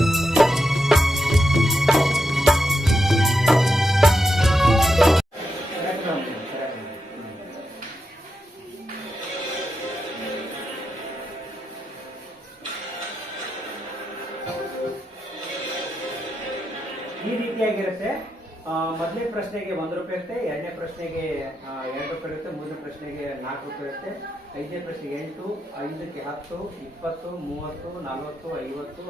ಈ ರೀತಿಯಾಗಿರುತ್ತೆ. ಮೊದಲನೇ ಪ್ರಶ್ನೆಗೆ 1 ರೂಪಾಯಿ ಇರುತ್ತೆ, ಎರಡನೇ ಪ್ರಶ್ನೆಗೆ 2 ರೂಪಾಯಿ ಇರುತ್ತೆ, ಮೂರನೇ ಪ್ರಶ್ನೆಗೆ 4 ರೂಪಾಯಿ ಇರುತ್ತೆ, ಐದನೇ ಪ್ರಶ್ನೆಗೆ 8, 5ಕ್ಕೆ 10, 20, 30, 40, 50, 60,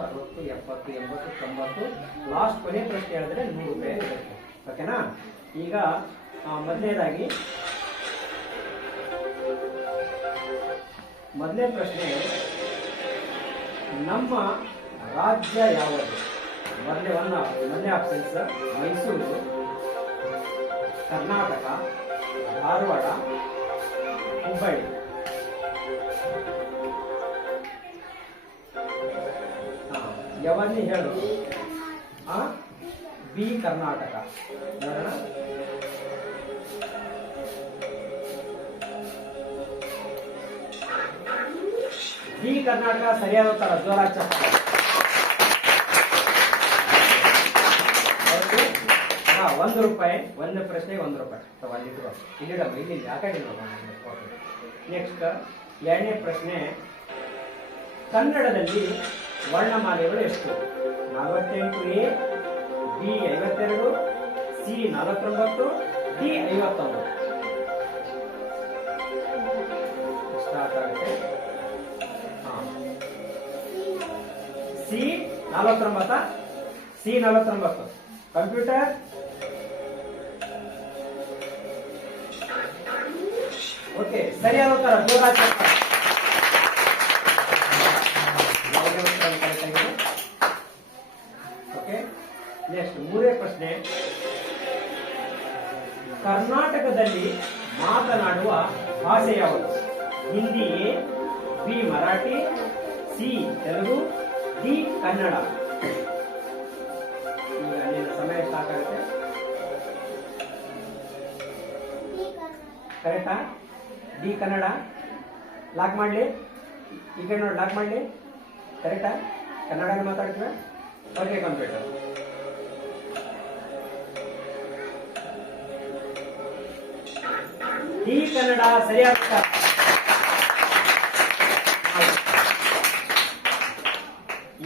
70, 80, 90, ಲಾಸ್ಟ್ ಕೊನೆ ಪ್ರಶ್ನೆ ಹೇಳಿದ್ರೆ 100 ರೂಪಾಯಿ ಇರುತ್ತೆ. ಓಕೆನಾ? ಈಗ ಮೊದಲನೇದಾಗಿ ಮೊದಲನೇ ಪ್ರಶ್ನೆ, ನಮ್ಮ ರಾಜ್ಯ ಯಾವುದು? ಮೊದಲನೇ ಆಪ್ಷನ್ಸ್ ಮೈಸೂರು, ಕರ್ನಾಟಕ, ಧಾರವಾಡ, ಹುಬ್ಬಳ್ಳಿ. ಯಾವನ್ನಿ ಹೇಳು. ಬಿ ಕರ್ನಾಟಕ. ನೋಡೋಣ. ಬಿ ಕರ್ನಾಟಕ ಸರಿಯಾದ ಉತ್ತರ. ಜೋರ ಚಪ್ಪಾಳೆ. 1 ರೂಪಾಯಿ. ಒಂದು ಪ್ರಶ್ನೆಗೆ 1 ರೂಪಾಯಿ. ಇಲ್ಲಿ ಯಾಕಂದ್ರೆ ನೆಕ್ಸ್ಟ್ ಎರಡನೇ ಪ್ರಶ್ನೆ, ಕನ್ನಡದಲ್ಲಿ ವರ್ಣಮಾಲೆಗಳು ಎಷ್ಟು? 48A, B 52, C 49, D 59. Start ಆಗುತ್ತೆ. ಸಿ 49. ಸಿ 49. ಕಂಪ್ಯೂಟರ್. ಓಕೆ, ಸರಿಯಾದ ಉತ್ತರ. ಜೋರ ಚಪ್ಪಾಳೆ. ಓಕೆ, ನೆಕ್ಸ್ಟ್ ಮೂರನೇ ಪ್ರಶ್ನೆ, ಕರ್ನಾಟಕದಲ್ಲಿ ಮಾತನಾಡುವ ಭಾಷೆ ಯಾವುದು? Hindi A, B Marathi, C Telugu, D Kannada. ಈಗ ನಿನ್ನ ಸಮಯ ಸಾಕಾಗುತ್ತೆ. ಕರೆಕ್ಟಾ? ಡಿ ಕನ್ನಡ. ಲಾಕ್ ಮಾಡಲಿ. ಈ ಕಡೆ ನೋಡಿ, ಲಾಕ್ ಮಾಡಲಿ. ಕರೆಕ್ಟಾ? ಕನ್ನಡನೇ ಮಾತಾಡ್ತೀವಿ. Okay, computer. ಡಿ ಕನ್ನಡ ಸರಿಯಾದ ಉತ್ತರ.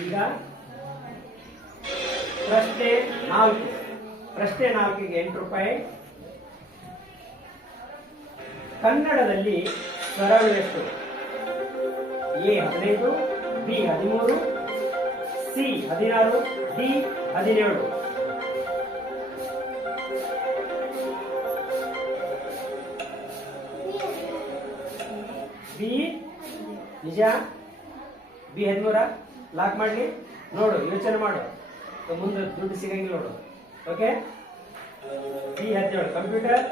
ಈಗ ಪ್ರಶ್ನೆ 4. ಪ್ರಶ್ನೆ 4ಗೆ 8 ರೂಪಾಯಿ. ಕನ್ನಡದಲ್ಲಿ ಸ್ವರಗಳು ಎಷ್ಟು? A 15, B 13, C 16, D 17. B ನಿಜ? ಬಿ 13. ಲಾಕ್ ಮಾಡಲಿ. ನೋಡು, ಯೋಚನೆ ಮಾಡು, ಮುಂದೆ ದುಡ್ಡು ಸಿಗಂಗಿಲ್ಲ ನೋಡು. Okay, B 17. Computer.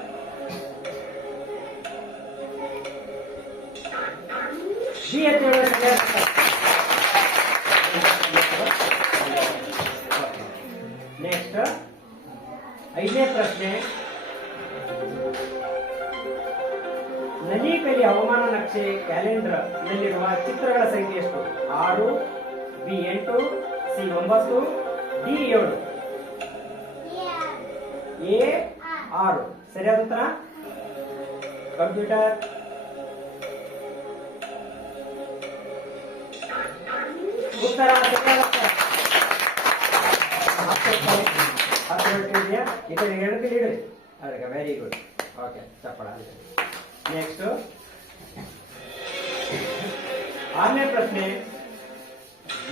B 17 next 5ನೇ ಪ್ರಶ್ನೆ, ನಲಿಕಲಿ ಹವಾಮಾನ ನಕ್ಷೆ ಕ್ಯಾಲೆಂಡರ್ ನಲ್ಲಿರುವ ಚಿತ್ರಗಳ ಸಂಖ್ಯೆ ಎಷ್ಟು? 6, ಬಿ 8, ಸಿ 9, ಡಿ 7. ಎ 6 ಸರಿಯಾದ ಉತ್ತರ. ಕಂಪ್ಯೂಟರ್. ಉತ್ತರ ಸರಿಯಾದ ಉತ್ತರ. 10 ಇದೆಯಾ? ಈ ಕಡೆ 2 ಇಡು. ಅದಕ್ಕೆ ವೆರಿ ಗುಡ್. ಓಕೆ, ಚಪ್ಪಳ. ನೆಕ್ಸ್ಟ್ 6ನೇ ಪ್ರಶ್ನೆ,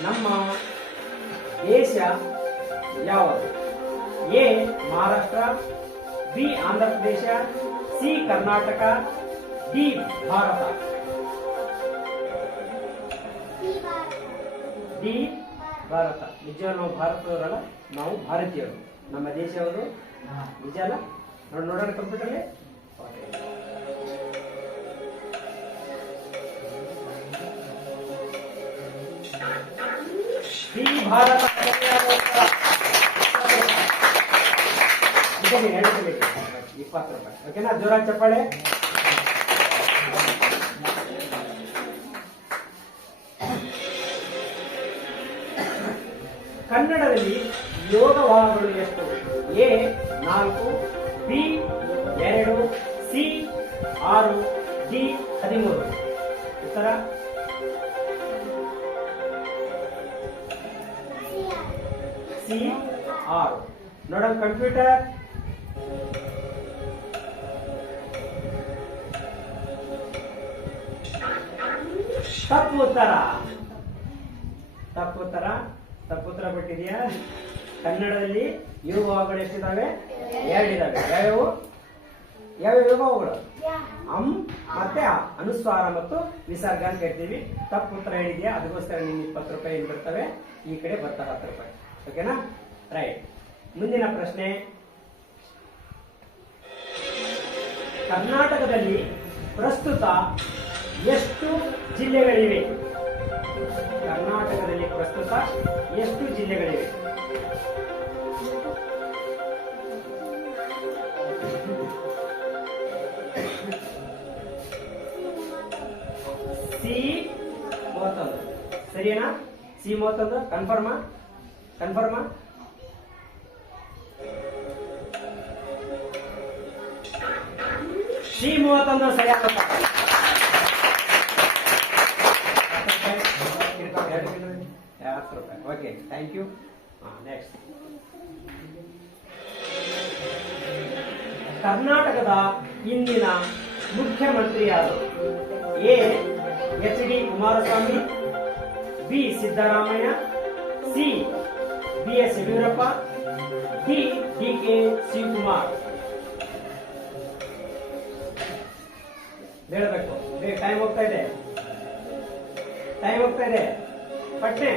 ನಮ್ಮ ದೇಶ ಯಾವುದು? A Maharashtra, B Andhra Pradesh, C Karnataka, D Bharat. D Bharat. ನಿಜ, ನಾವು ಭಾರತದವರಲ್ಲ, ನಾವು ಭಾರತೀಯರು. ನಮ್ಮ ದೇಶ ಯಾವುದು? ನಿಜ ಅಲ್ಲ? ನೋಡೋಣ ಕಂಪ್ಯೂಟರ್ಲಿ. ಡಿ ಭಾರತ. 20 ರೂಪಾಯಿ. ಓಕೆನಾ? ಜೋರ ಚಪ್ಪಾಳೆ. ಕನ್ನಡದಲ್ಲಿ ಯೋಗವಾಹಗಳು ಎಷ್ಟು? A 4, B 2, C 6, D 13. ಉತ್ತರ ಸಿ 6. ನೋಡೋಣ ಕಂಪ್ಯೂಟರ್. ತಪ್ಪು ಉತ್ತರ. ತಪ್ಪುತ್ತರ ಬಿಟ್ಟಿದೆಯಾ? ಕನ್ನಡದಲ್ಲಿ ಯೋಗವಾಹಗಳು ಎಷ್ಟಿದಾವೆ? 2 ಇದಾವೆ. ಯಾವ್ಯಾವ ಯೋಗವಾಹಗಳು? ಅಂ ಮತ್ತೆ ಆ, ಅನುಸ್ವಾರ ಮತ್ತು ವಿಸರ್ಗ ಅಂತ ಹೇಳ್ತೀವಿ. ತಪ್ಪು ಉತ್ತರ ಹೇಳಿದ್ಯಾ? ಅದಕ್ಕೋಸ್ಕರ ನಿಮ್ಗೆ 20 ರೂಪಾಯಿ ಏನ್ ಬರ್ತವೆ, ಈ ಕಡೆ ಬರ್ತಾರೆ 10 ರೂಪಾಯಿ. ಓಕೆನಾ? ರೈಟ್. ಮುಂದಿನ ಪ್ರಶ್ನೆ, ಕರ್ನಾಟಕದಲ್ಲಿ ಪ್ರಸ್ತುತ ಎಷ್ಟು ಜಿಲ್ಲೆಗಳಿವೆ? ಕರ್ನಾಟಕದಲ್ಲಿ ಪ್ರಸ್ತುತ ಎಷ್ಟು ಜಿಲ್ಲೆಗಳಿವೆ? ಸಿ 31. ಸರಿನಾ? ಸಿ 31 ಕನ್ಫರ್ಮಾ? ಸಿ 31 ಸರಿಯಾದ ಉತ್ತರ. Okay, thank you. ನೆಕ್ಸ್ಟ್, ಕರ್ನಾಟಕದ ಇಂದಿನ ಮುಖ್ಯಮಂತ್ರಿ ಯಾರು? A H D Kumaraswamy, B Siddaramaiah, C B S Yediyurappa, D D K Shivakumar. ಹೇಳಬೇಕು. ಟೈಮ್ ಹೋಗ್ತಾ ಇದೆ. ಪಟ್ನೆ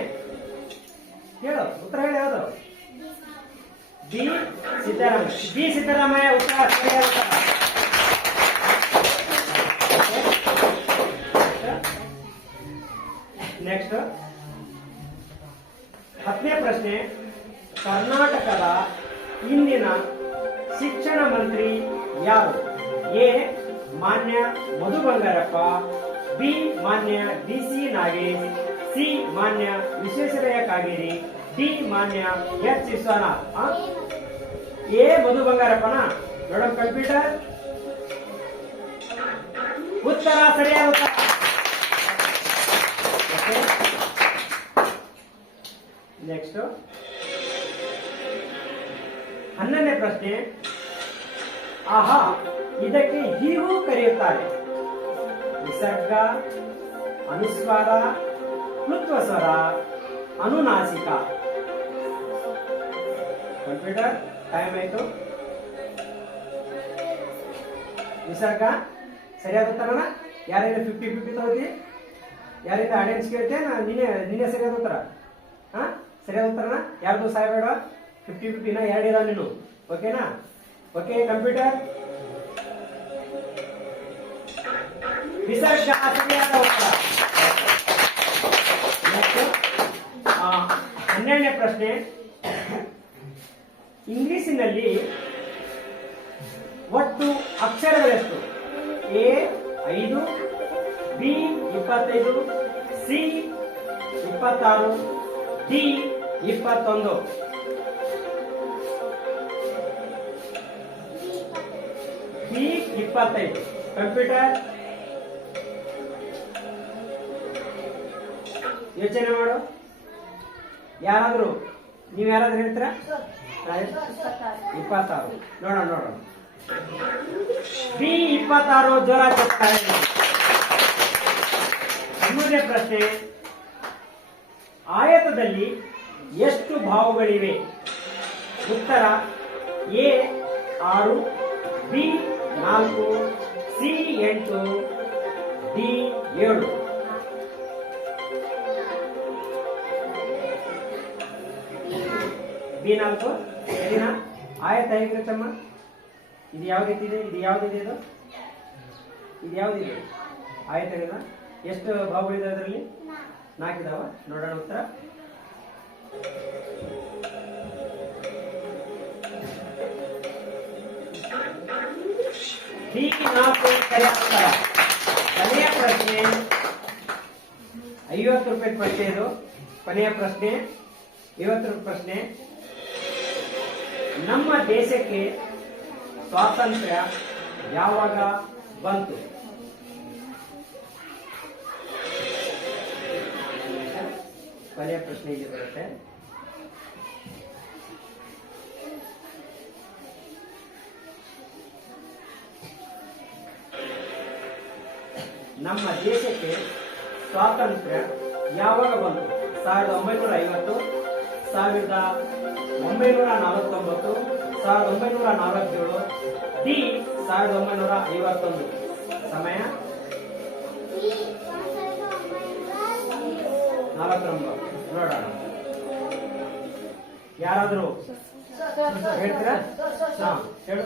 ಹೇಳು, ಉತ್ತರ ಹೇಳಿ. ಯಾವುದು? ಬಿ ಸಿದ್ದರಾಮಯ್ಯ ಉತ್ತರ ಸರಿಯಾದ ಉತ್ತರ. ನೆಕ್ಸ್ಟ್ 10ನೇ ಪ್ರಶ್ನೆ, ಕರ್ನಾಟಕದ ಇಂದಿನ ಶಿಕ್ಷಣ ಮಂತ್ರಿ ಯಾರು? ಎ ಮಾನ್ಯ ಮಧು ಬಂಗಾರಪ್ಪ, ಬಿ ಮಾನ್ಯ ಡಿ.ಸಿ. ನಾಗೇಶ್, ಸಿ ಮಾನ್ಯ ವಿಶ್ವೇಶ್ವರಯ್ಯ ಕಾಗೇರಿ, ಡಿ ಮಾನ್ಯ ಎಚ್ ವಿಶ್ವನಾಥ್. ಎ ಮಧು ಬಂಗಾರಪ್ಪನ. ನೋಡೋಣ ಕಂಪ್ಯೂಟರ್. ಉತ್ತರ ಸರಿಯಾದ ಉತ್ತರ. ನೆಕ್ಸ್ಟ್ 11ನೇ ಪ್ರಶ್ನೆ, ಆಹಾ ಇದಕ್ಕೆ ಹೀಗೂ ಕರೆಯುತ್ತಾರೆ: ವಿಸರ್ಗ, ಅನುಸ್ವಾರ, ಪ್ಲುತ್ವ ಸ್ವರ, ಅನುನಾಸಿಕ. ಕಂಪ್ಯೂಟರ್ ಟೈಮ್ ಆಯ್ತು. ವಿಸರ್ಗ ಸರಿಯಾದ ಉತ್ತರನ? ಯಾರಿಂದ 50-50 ತಗೋತಿ? ಯಾರಿಂದ ಆಡಿಯನ್ಸ್ ಕೇಳ್ತೆ? ನೀನೇ ಸರಿಯಾದ ಉತ್ತರ. ಸರಿಯಾದ ಉತ್ತರನ? ಯಾರ್ದು ಸಾಯಬೇಡ. 50-50 ಎರಡು ಇದಾವ ನೀನು. ಓಕೆನಾ? Okay computer. ವಿಸರ್ಗ ಸರಿಯಾದ ಉತ್ತರ. 12ನೇ ಪ್ರಶ್ನೆ, ಇಂಗ್ಲಿಷಿನಲ್ಲಿ ಒಟ್ಟು ಅಕ್ಷರಗಳೆಷ್ಟು? A 5, B 25, C 26, D 21. B 25. Computer ಯೋಚನೆ ಮಾಡು. ಯಾರಾದ್ರೂ ನೀವು ಯಾರಾದ್ರೂ ಹೇಳ್ತೀರಾ? 26. ನೋಡೋಣ. ಬಿ 26 ಜೋರಾಗಿ. 13ನೇ ಪ್ರಶ್ನೆ, ಆಯತದಲ್ಲಿ ಎಷ್ಟು ಭಾವಗಳಿವೆ? ಉತ್ತರ A 6, B 4, C 8, D 7. B 4 ಸರಿನಾ? ಆಯತ ಹೇಗಿರುತ್ತಮ್ಮ? ಇದು ಯಾವ್ದಿದೆ? ಇದು ಯಾವ್ದಿದೆ? ಇದು ಯಾವ್ದಿದೆ? ಆಯತಗಳಿಂದ ಎಷ್ಟು ಭಾವಗಳಿದೆ? ಅದರಲ್ಲಿ 4 ಇದಾವ. ನೋಡೋಣ ಉತ್ತರ. ಬಿ 4 ಸರಿಯಾದ ಉತ್ತರ. ಕೊನೆಯ ಪ್ರಶ್ನೆ, 50 ರೂಪಾಯಿ ಪ್ರಶ್ನೆ ಇದು. ಕೊನೆಯ ಪ್ರಶ್ನೆ, ಇವತ್ತರ ಪ್ರಶ್ನೆ, ನಮ್ಮ ದೇಶಕ್ಕೆ ಸ್ವಾತಂತ್ರ್ಯ ಯಾವಾಗ ಬಂತು? ಕೊನೆಯ ಪ್ರಶ್ನೆ ಇಲ್ಲಿ ಬರುತ್ತೆ. ನಮ್ಮ ದೇಶಕ್ಕೆ ಸ್ವಾತಂತ್ರ್ಯ ಯಾವಾಗ ಬಂತು? 1950, 1949, 1947, ಡಿ 1951. ಸಮಯ 49. ನೋಡೋಣ, ಯಾರಾದರೂ ಹೇಳ್ತೀರಾ? ಹಾ ಹೇಳು.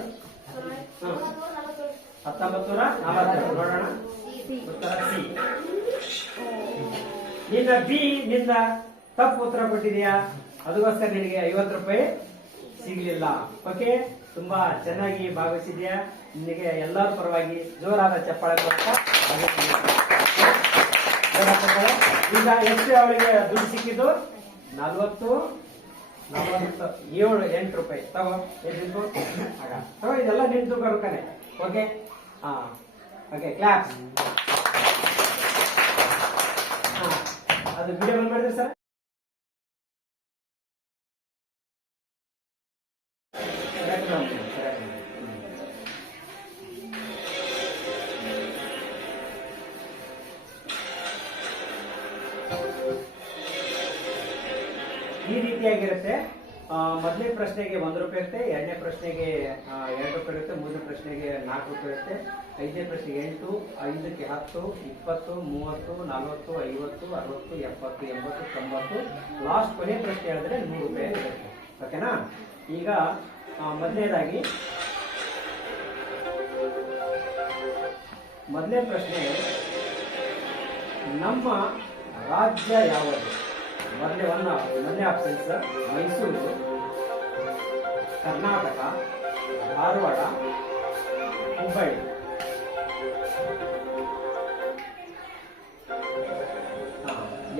1942. ನೋಡೋಣ, ಉತ್ತರ ಸಿ. ನಿನ್ನ ಬಿ ನಿಂದ ತಪ್ಪು ಉತ್ತರ ಕೊಟ್ಟಿದೆಯಾ, ಅದಕ್ಕೋಸ್ಕರ ನಿನಗೆ 50 ರೂಪಾಯಿ ಸಿಗಲಿಲ್ಲ. ಓಕೆ, ತುಂಬಾ ಚೆನ್ನಾಗಿ ಭಾಗವಹಿಸಿದ್ಯಾ. ನಿನಗೆ ಎಲ್ಲರ ಪರವಾಗಿ ಜೋರಾದ ಚಪ್ಪಾಳೆ ಕೊಡ್ತಾ. ಈಗ ಎಷ್ಟು ಅವಳಿಗೆ ದುಡ್ಡು ಸಿಕ್ಕಿದ್ದು? 48 ರೂಪಾಯಿ. ತಗೋ, ತಗೋ, ಇದೆಲ್ಲ ನಿಂತು ಬರ್ತಾನೆ. ಓಕೆ, ಹಾ, ಓಕೆ, ಕ್ಲಾಪ್ಸ್. ಅದು ವಿಡಿಯೋ ಬಂದ್ ಮಾಡಿದ್ರಿ ಸರ್? ಈ ರೀತಿಯಾಗಿರುತ್ತೆ. ಮೊದಲನೇ ಪ್ರಶ್ನೆಗೆ 1 ರೂಪಾಯಿ ಇರುತ್ತೆ, ಎರಡನೇ ಪ್ರಶ್ನೆಗೆ 2 ರೂಪಾಯಿ ಇರುತ್ತೆ, ಮೂರನೇ ಪ್ರಶ್ನೆಗೆ 4 ರೂಪಾಯಿ ಇರುತ್ತೆ, ಐದನೇ ಪ್ರಶ್ನೆಗೆ 8, 5ಕ್ಕೆ 10, 20, 30, 40, 50, 60, 70, 80, 90. ಲಾಸ್ಟ್ ಕೊನೆ ಪ್ರಶ್ನೆ ಹೇಳಿದ್ರೆ 100 ರೂಪಾಯಿ ಇರುತ್ತೆ. ಓಕೆನಾ? ಈಗ ಮೊದಲನೇದಾಗಿ ಮೊದಲನೇ ಪ್ರಶ್ನೆ, ನಮ್ಮ ರಾಜ್ಯ ಯಾವುದು? ಮೊದಲನೇ ಆಪ್ಷನ್ಸ್: ಮೈಸೂರು, ಕರ್ನಾಟಕ, ಧಾರವಾಡ, ಹುಬ್ಬಳ್ಳಿ.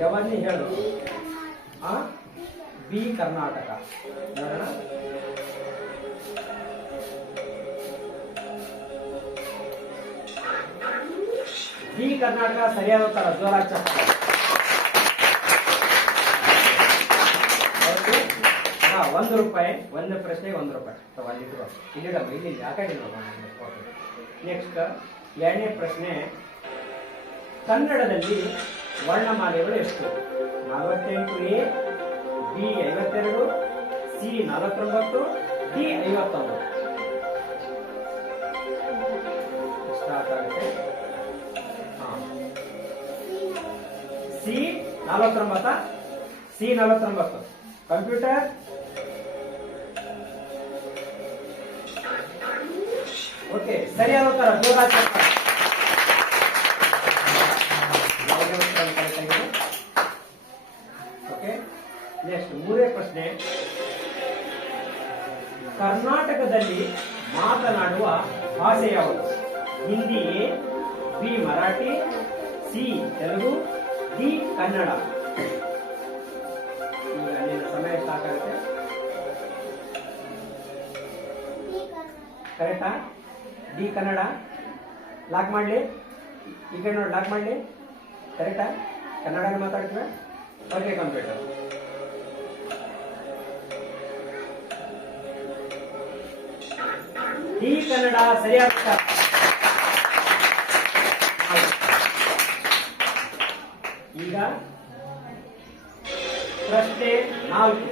ಯಾವನ್ನೇ ಹೇಳು. ಬಿ ಕರ್ನಾಟಕ. ನೋಡೋಣ, ಬಿ ಕರ್ನಾಟಕ ಸರಿಯಾದ ಉತ್ತರ. ಜೋರಾಗಿ ಚಪ್ಪಾಳೆ. 1 ರೂಪಾಯಿ. ಒಂದು ಪ್ರಶ್ನೆಗೆ 1 ರೂಪಾಯಿ. ಇಲ್ಲಿಡಮ್ಮ, ಇಲ್ಲಿ ಆ ಕಡೆ ನೋಡೋಣ. ನೆಕ್ಸ್ಟ್, ಎರಡನೇ ಪ್ರಶ್ನೆ, ಕನ್ನಡದಲ್ಲಿ ವರ್ಣಮಾಲೆಗಳು ಎಷ್ಟು? 48A, B 52, C 49, D 51. Start ಆಗುತ್ತೆ. ಸಿ 49. ಸಿ 49. ಕಂಪ್ಯೂಟರ್ ಓಕೆ, ಸರಿಯಾದ ಉತ್ತರ. ಜೋರಾಗಿ ಓಕೆ. ನೆಕ್ಸ್ಟ್, ಮೂರನೇ ಪ್ರಶ್ನೆ, ಕರ್ನಾಟಕದಲ್ಲಿ ಮಾತನಾಡುವ ಭಾಷೆ ಯಾವುದು? Hindi, B Marathi, C Telugu, D Kannada. ಈಗ ಅಲ್ಲಿನ ಸಮಯ ಸ್ಟಾರ್ಟ್ ಆಗುತ್ತೆ. ಕರೆಕ್ಟಾ? ಡಿ ಕನ್ನಡ. ಲಾಕ್ ಮಾಡಲಿ. ಈ ಕಡೆ ನೋಡಿ, ಲಾಕ್ ಮಾಡಲಿ. ಕರೆಕ್ಟಾ? ಕನ್ನಡನೇ ಮಾತಾಡ್ತೀವಿ. Okay, computer. ಡಿ ಕನ್ನಡ ಸರಿಯಾದ ಉತ್ತರ. ಈಗ ಪ್ರಶ್ನೆ 4.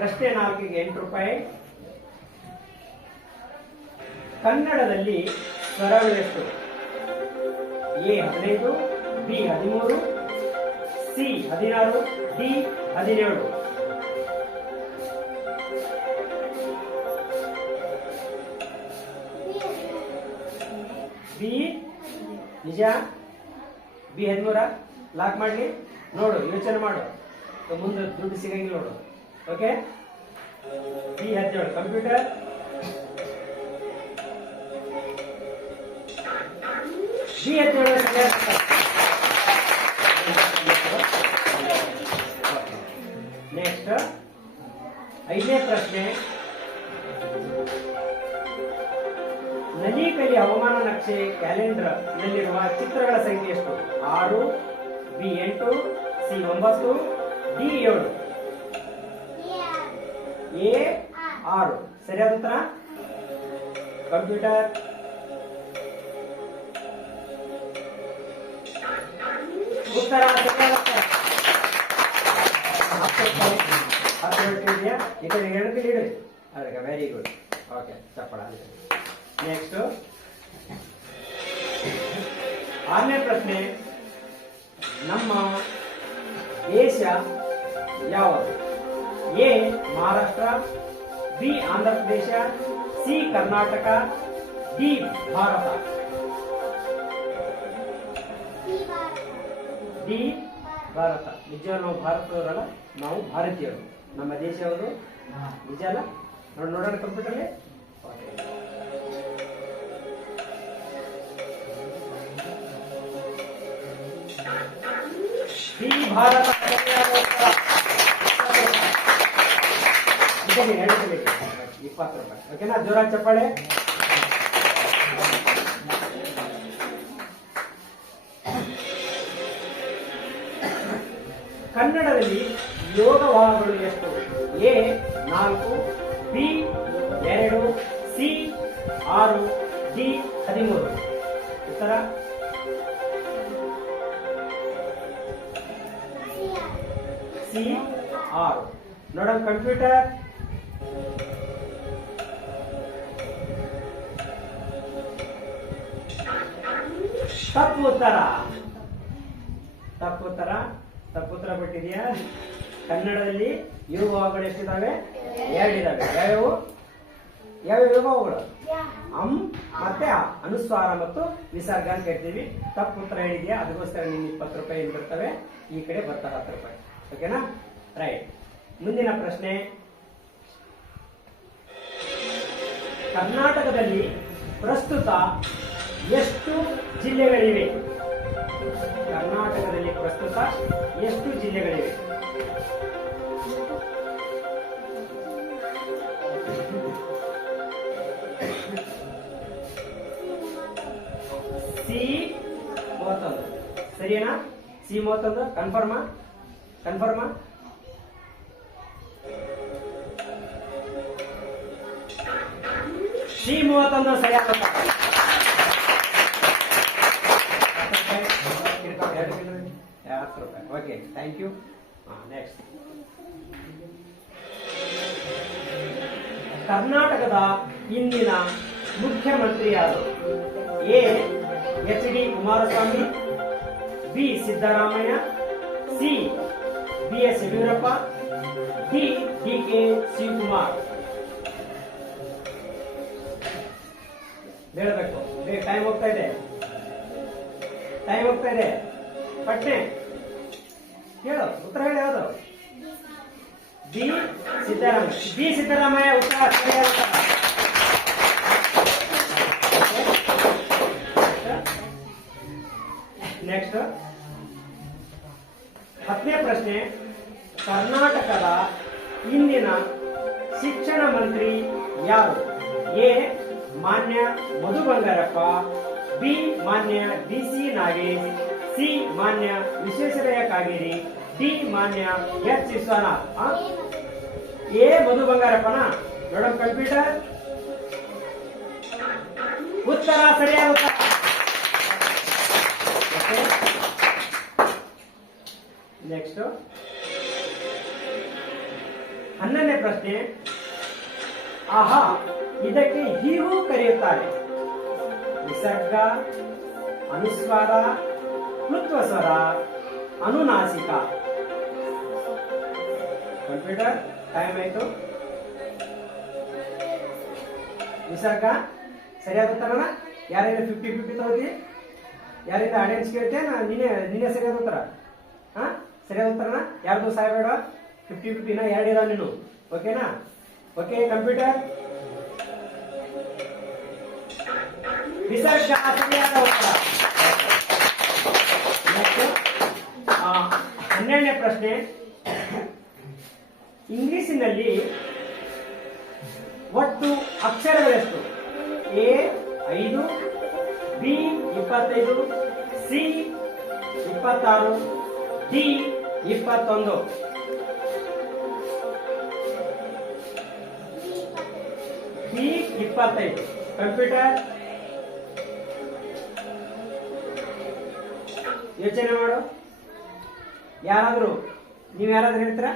ಪ್ರಶ್ನೆ 4ಗೆ 8 ರೂಪಾಯಿ. ಕನ್ನಡದಲ್ಲಿ ಸ್ವರಗಳೆಷ್ಟು? A 15, B 13, C 16, D 17. B ನಿಜ? ಬಿ 13. ಲಾಕ್ ಮಾಡಲಿ. ನೋಡು, ಯೋಚನೆ ಮಾಡು, ಮುಂದೆ ದುಡ್ಡು ಸಿಗಂಗಿಲ್ಲ ನೋಡು. Okay, B 17. Computer B 17. Next, next 5ನೇ ಪ್ರಶ್ನೆ, ನಲಿಕಲಿ ಹವಾಮಾನ ನಕ್ಷೆ ಕ್ಯಾಲೆಂಡರ್ ನಲ್ಲಿರುವ ಚಿತ್ರಗಳ ಸಂಖ್ಯೆ ಎಷ್ಟು? 6, ಬಿ 8, ಸಿ 9, ಡಿ 7. ಎ 6 ಸರಿಯಾದ ಉತ್ತರ. ಕಂಪ್ಯೂಟರ್ ಉತ್ತರ ಸರಿಯಾದ ಉತ್ತರ. 10 ಇದೆಯಾ? ಈ ಕಡೆ 2 ಇಡಿ. ಅದಕ್ಕೆ ವೆರಿ ಗುಡ್. ಓಕೆ, ಚಪ್ಪಳ. ನೆಕ್ಸ್ಟ್ 6ನೇ ಪ್ರಶ್ನೆ, ನಮ್ಮ ದೇಶ ಯಾವುದು? A Maharashtra, B Andhra Pradesh, C Karnataka, D Bharat. D Bharat. ನಿಜ, ನಾವು ಭಾರತದವರಲ್ಲ, ನಾವು ಭಾರತೀಯರು. ನಮ್ಮ ದೇಶ ಯಾವುದು? ನಿಜ ಅಲ್ಲ? ನೋಡೋಣ ಕಂಪ್ಯೂಟರ್ಲಿ. ಡಿ ಭಾರತ. 20 ರೂಪಾಯಿ. ಓಕೆನಾ? ಜೋರ ಚಪ್ಪಾಳೆ. ಕನ್ನಡದಲ್ಲಿ ಯೋಗವಾಹಗಳು ಎಷ್ಟು? A 4, B 2, C 6, D 13. ಉತ್ತರ ಸಿ 6. ನೋಡೋಣ ಕಂಪ್ಯೂಟರ್. ತಪ್ಪು ಉತ್ತರ. ತಪ್ಪುತ್ತರ ಬಿಟ್ಟಿದೆಯಾ? ಕನ್ನಡದಲ್ಲಿ ಯೋಗವಾಹಗಳು ಎಷ್ಟಿದಾವೆ? 2 ಇದಾವೆ. ಯಾವ್ಯಾವ ಯೋಗವಾಹಗಳು? ಅಂ ಮತ್ತೆ ಆ, ಅನುಸ್ವಾರ ಮತ್ತು ವಿಸರ್ಗ ಅಂತ ಹೇಳ್ತೀವಿ. ತಪ್ಪುತ್ತರ ಹೇಳಿದ್ಯಾ? ಅದಕ್ಕೋಸ್ಕರ ನಿಮ್ಗೆ 20 ರೂಪಾಯಿ ಬರ್ತವೆ. ಈ ಕಡೆ ಬರ್ತಾ 10 ರೂಪಾಯಿ. ಓಕೆನಾ? ರೈಟ್. ಮುಂದಿನ ಪ್ರಶ್ನೆ, ಕರ್ನಾಟಕದಲ್ಲಿ ಪ್ರಸ್ತುತ ಎಷ್ಟು ಜಿಲ್ಲೆಗಳಿವೆ? ಕರ್ನಾಟಕದಲ್ಲಿ ಪ್ರಸ್ತುತ ಎಷ್ಟು ಜಿಲ್ಲೆಗಳಿವೆ? ಸಿ 31 ಸರಿನಾ? ಸಿ 31 ಕನ್ಫರ್ಮಾ? ಸಿ 31 ಸರಿಯಾದ ಉತ್ತರ. Okay, thank you. ನೆಕ್ಸ್ಟ್, ಕರ್ನಾಟಕದ ಇಂದಿನ ಮುಖ್ಯಮಂತ್ರಿ ಯಾರು? A H D Kumaraswamy, B Siddaramaiah, C B S Yediyurappa, D D K Shivakumar. ಹೇಳಬೇಕು. ಟೈಮ್ ಹೋಗ್ತಾ ಇದೆ. ಪಟ್ನೆ ಹೇಳು, ಉತ್ತರ ಹೇಳಿ. ಯಾವುದು? ಬಿ ಸಿದ್ದರಾಮಯ್ಯ ಉತ್ತರ ಸರಿಯಾದ ಉತ್ತರ. ನೆಕ್ಸ್ಟ್ 10ನೇ ಪ್ರಶ್ನೆ, ಕರ್ನಾಟಕದ ಇಂದಿನ ಶಿಕ್ಷಣ ಮಂತ್ರಿ ಯಾರು? ಎ ಮಾನ್ಯ ಮಧು ಬಂಗಾರಪ್ಪ, ಬಿ ಮಾನ್ಯ ಡಿ ಸಿ ನಾಗೇಶ್, ಸಿ ಮಾನ್ಯ ವಿಶ್ವೇಶ್ವರಯ್ಯ ಕಾಗೇರಿ, ಡಿ ಮಾನ್ಯ ಎಚ್ ವಿಶ್ವನಾಥ್. ಎ ಮಧು ಬಂಗಾರಪ್ಪನ. ನೋಡೋಣ ಕಂಪ್ಯೂಟರ್. ಉತ್ತರ ಸರಿಯಾದ ಉತ್ತರ. ನೆಕ್ಸ್ಟ್ 11ನೇ ಪ್ರಶ್ನೆ, ಆಹಾ ಇದಕ್ಕೆ ಹೀಗೂ ಕರೆಯುತ್ತಾರೆ: ವಿಸರ್ಗ, ಅನುಸ್ವಾರ, ಪ್ಲುತ್ವ ಸ್ವರ, ಅನುನಾಸಿಕ. ಕಂಪ್ಯೂಟರ್ ಟೈಮ್ ಆಯ್ತು. ವಿಸರ್ಗ ಸರಿಯಾದ ಉತ್ತರನ? ಯಾರಿಂದ 50-50 ತಗೋತಿ? ಯಾರಿಂದ ಆಡಿಯನ್ಸ್ ಕೇಳ್ತೇ? ನಿನ್ನೆ ಸರಿಯಾದ ಉತ್ತರ. ಸರಿಯಾದ ಉತ್ತರನ? ಯಾರ್ದು ಸಾಯಬೇಡ. 50-50 ನ 2 ಇದಾವ ನೀನು. ಓಕೆನಾ? Okay computer. ವಿಸರ್ಗ ಸರಿಯಾದ ಉತ್ತರ. 12ನೇ ಪ್ರಶ್ನೆ, ಇಂಗ್ಲಿಷಿನಲ್ಲಿ ಒಟ್ಟು ಅಕ್ಷರಗಳೆಷ್ಟು? A 5, B 25, C 26, D 21. B 25. Computer ಯೋಚನೆ ಮಾಡು. ಯಾರಾದ್ರೂ ನೀವು ಯಾರಾದ್ರೂ ಹೇಳ್ತೀರಾ?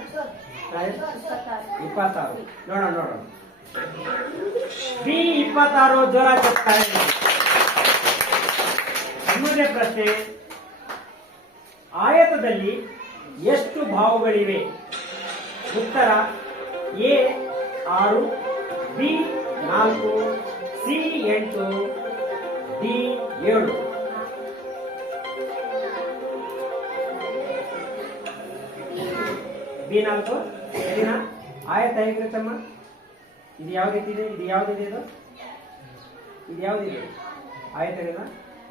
26. ನೋಡೋಣ. ಬಿ 26 ಜೋರ ಚೆಪ್ತಾರೆ. ಮೂರನೇ ಪ್ರಶ್ನೆ, ಆಯತದಲ್ಲಿ ಎಷ್ಟು ಭಾವಗಳಿವೆ? ಉತ್ತರ A 6, B 4, C 8, D 7. B 4 ಸರಿನಾ? ಆಯತ ಹೇಗಿರುತ್ತಮ್ಮ? ಇದು ಯಾವ ರೀತಿ ಇದೆ? ಇದು ಯಾವ್ದಿದೆ? ಇದು ಯಾವ್ದಿದೆ? ಆಯತಗಳ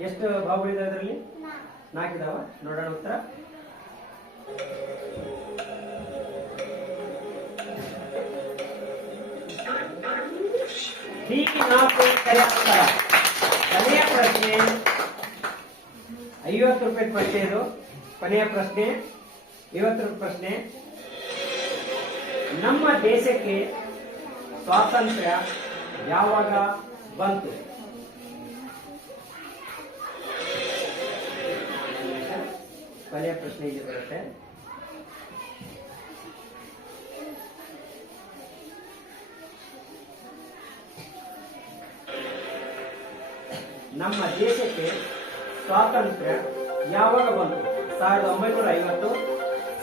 ಎಷ್ಟು ಭಾಗಗಳಿದೆ? ಅದರಲ್ಲಿ 4 ಇದಾವ. ನೋಡೋಣ ಉತ್ತರ. ಬಿ 4 ಸರಿಯಾದ ಉತ್ತರ. ಕೊನೆಯ ಪ್ರಶ್ನೆ 50 ರೂಪಾಯಿ ಪ್ರಶ್ನೆ ಇದು. ಕೊನೆಯ ಪ್ರಶ್ನೆ 50 ರೂಪಾಯಿ ಪ್ರಶ್ನೆ. ನಮ್ಮ ದೇಶಕ್ಕೆ ಸ್ವಾತಂತ್ರ್ಯ ಯಾವಾಗ ಬಂತು? ಕೊನೆಯ ಪ್ರಶ್ನೆ ಇಲ್ಲಿ ಬರುತ್ತೆ. ನಮ್ಮ ದೇಶಕ್ಕೆ ಸ್ವಾತಂತ್ರ್ಯ ಯಾವಾಗ ಬಂತು?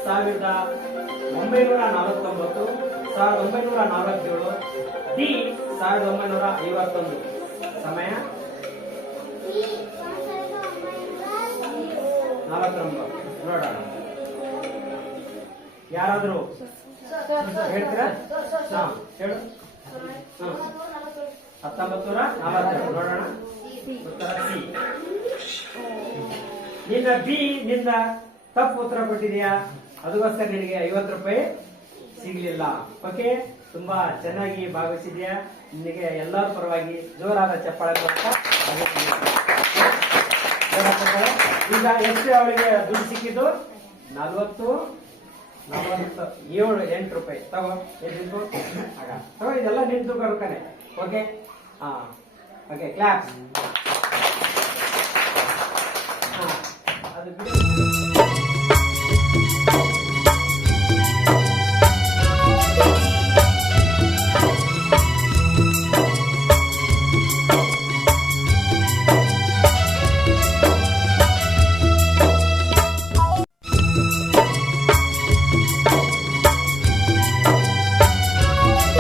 1950, 1949, 1947, ಡಿ 1951. ಸಮಯ 49. ನೋಡೋಣ. ಯಾರಾದ್ರೂ ಹೇಳ್ತೀರಾ? ಹೇಳು. 1940. ನೋಡೋಣ ಉತ್ತರ ಸಿ. ನಿನ್ನ ಬಿ ನಿಂದ ತಪ್ಪು ಉತ್ತರ ಕೊಟ್ಟಿದೆಯಾ? ಅದಕ್ಕೋಸ್ಕರ ನಿನಗೆ 50 ರೂಪಾಯಿ ಸಿಗಲಿಲ್ಲ. ಓಕೆ, ತುಂಬಾ ಚೆನ್ನಾಗಿ ಭಾಗವಹಿಸಿದ್ಯಾ. ನಿನಗೆ ಎಲ್ಲರ ಪರವಾಗಿ ಜೋರಾದ ಚಪ್ಪಾಳೆ. ಈಗ ಎಷ್ಟು ಅವಳಿಗೆ ದುಡ್ಡು ಸಿಕ್ಕಿದ್ದು? 48 ರೂಪಾಯಿ. ತಗೋ, ಎಷ್ಟು ತಗೋ. ಇದೆಲ್ಲ ನಿಂತು ಕರ್ಕನೆ. Okay, okay, class. ಅದು ಬಿಡಿ.